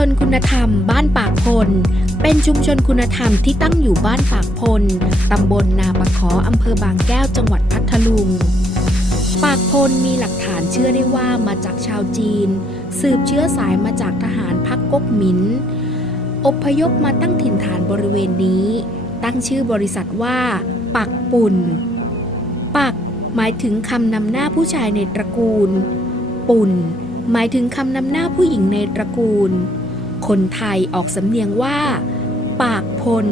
ชนคุณธรรมบ้านปากพล เป็นชุมชนคุณธรรมที่ตั้งอยู่บ้านปากพล ตำบลนาปะขออำเภอบางแก้วจังหวัดพัทลุง ปากพลมีหลักฐานเชื่อได้ว่ามาจากชาวจีน สืบเชื้อสายมาจากทหารพักก๊กหมินอพยพมาตั้งถิ่นฐานบริเวณนี้ ตั้งชื่อบริษัทว่าปักปุ่น ปัก หมายถึงคำนำหน้าผู้ชายในตระกูล ปุ่น หมายถึงคำนำหน้าผู้หญิงในตระกูล คนไทยออกสำเนียงว่า ปากพล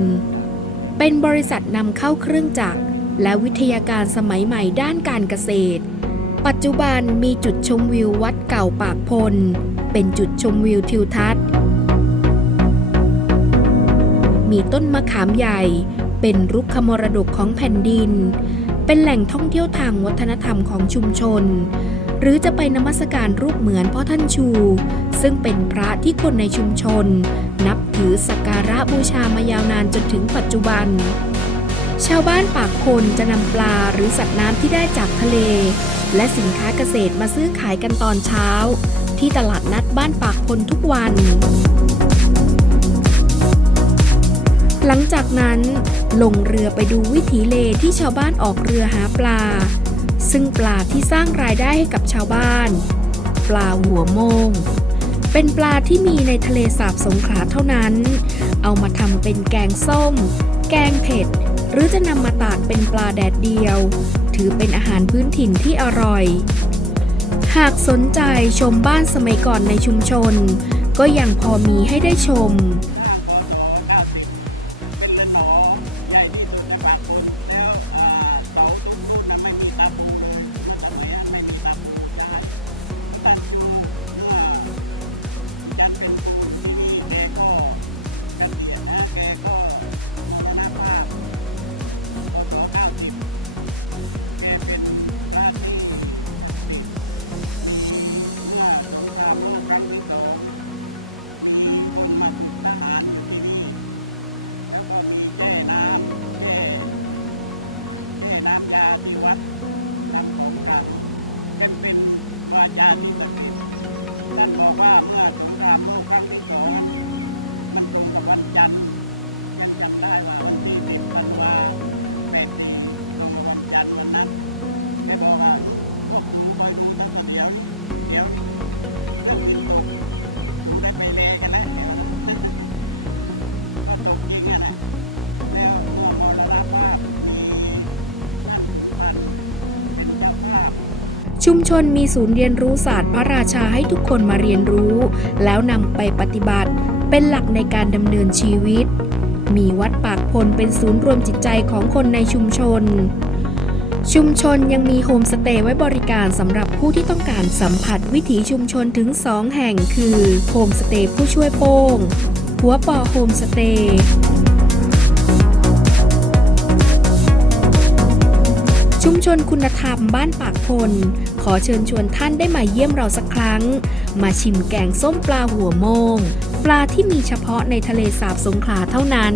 เป็นบริษัทนำเข้าเครื่องจักร และวิทยาการสมัยใหม่ด้านการเกษตร ปัจจุบันมีจุดชมวิววัดเก่าปากพล เป็นจุดชมวิวทิวทัศน์ มีต้นมะขามใหญ่ เป็นรุกขมรดกของแผ่นดิน เป็นแหล่งท่องเที่ยวทางวัฒนธรรมของชุมชน หรือจะไปนมัสการรูปเหมือนพ่อท่านชู ซึ่งเป็นพระที่คนในชุมชน นับถือสักการะบูชามายาวนานจนถึงปัจจุบัน ชาวบ้านปากพลจะนำปลาหรือสัตว์น้ำที่ได้จากทะเล และสินค้าเกษตรมาซื้อขายกันตอนเช้า ที่ตลาดนัดบ้านปากพลทุกวันหลังจากนั้นลงเรือไปดูวิถีเลที่ชาวบ้านออกเรือหาปลา ซึ่งปลาที่สร้างรายได้ให้กับชาวบ้าน ปลาหัวโมง เป็นปลาที่มีในทะเลสาบสงขลาเท่านั้น เอามาทำเป็นแกงส้ม แกงเผ็ด หรือจะนำมาตากเป็นปลาแดดเดียว ถือเป็นอาหารพื้นถิ่นที่อร่อย หากสนใจชมบ้านสมัยก่อนในชุมชน ก็ยังพอมีให้ได้ชม Yeah. ชุมชนมีศูนย์เรียนรู้ศาสตร์พระราชาให้ทุกคนมาเรียนรู้ แล้วนำไปปฏิบัติ เป็นหลักในการดำเนินชีวิต มีวัดปากพลเป็นศูนย์รวมจิตใจของคนในชุมชน ชุมชนยังมีโฮมสเตย์ไว้บริการสำหรับผู้ที่ต้องการสัมผัสวิถีชุมชนถึง 2 แห่งคือโฮมสเตย์ผู้ช่วยโป้ง หัวปอโฮมสเตย์ ชุมชนคุณธรรมบ้านปากพล ขอเชิญชวนท่านได้มาเยี่ยมเราสักครั้ง มาชิมแกงส้มปลาหัวโมง ปลาที่มีเฉพาะในทะเลสาบสงขลาเท่านั้น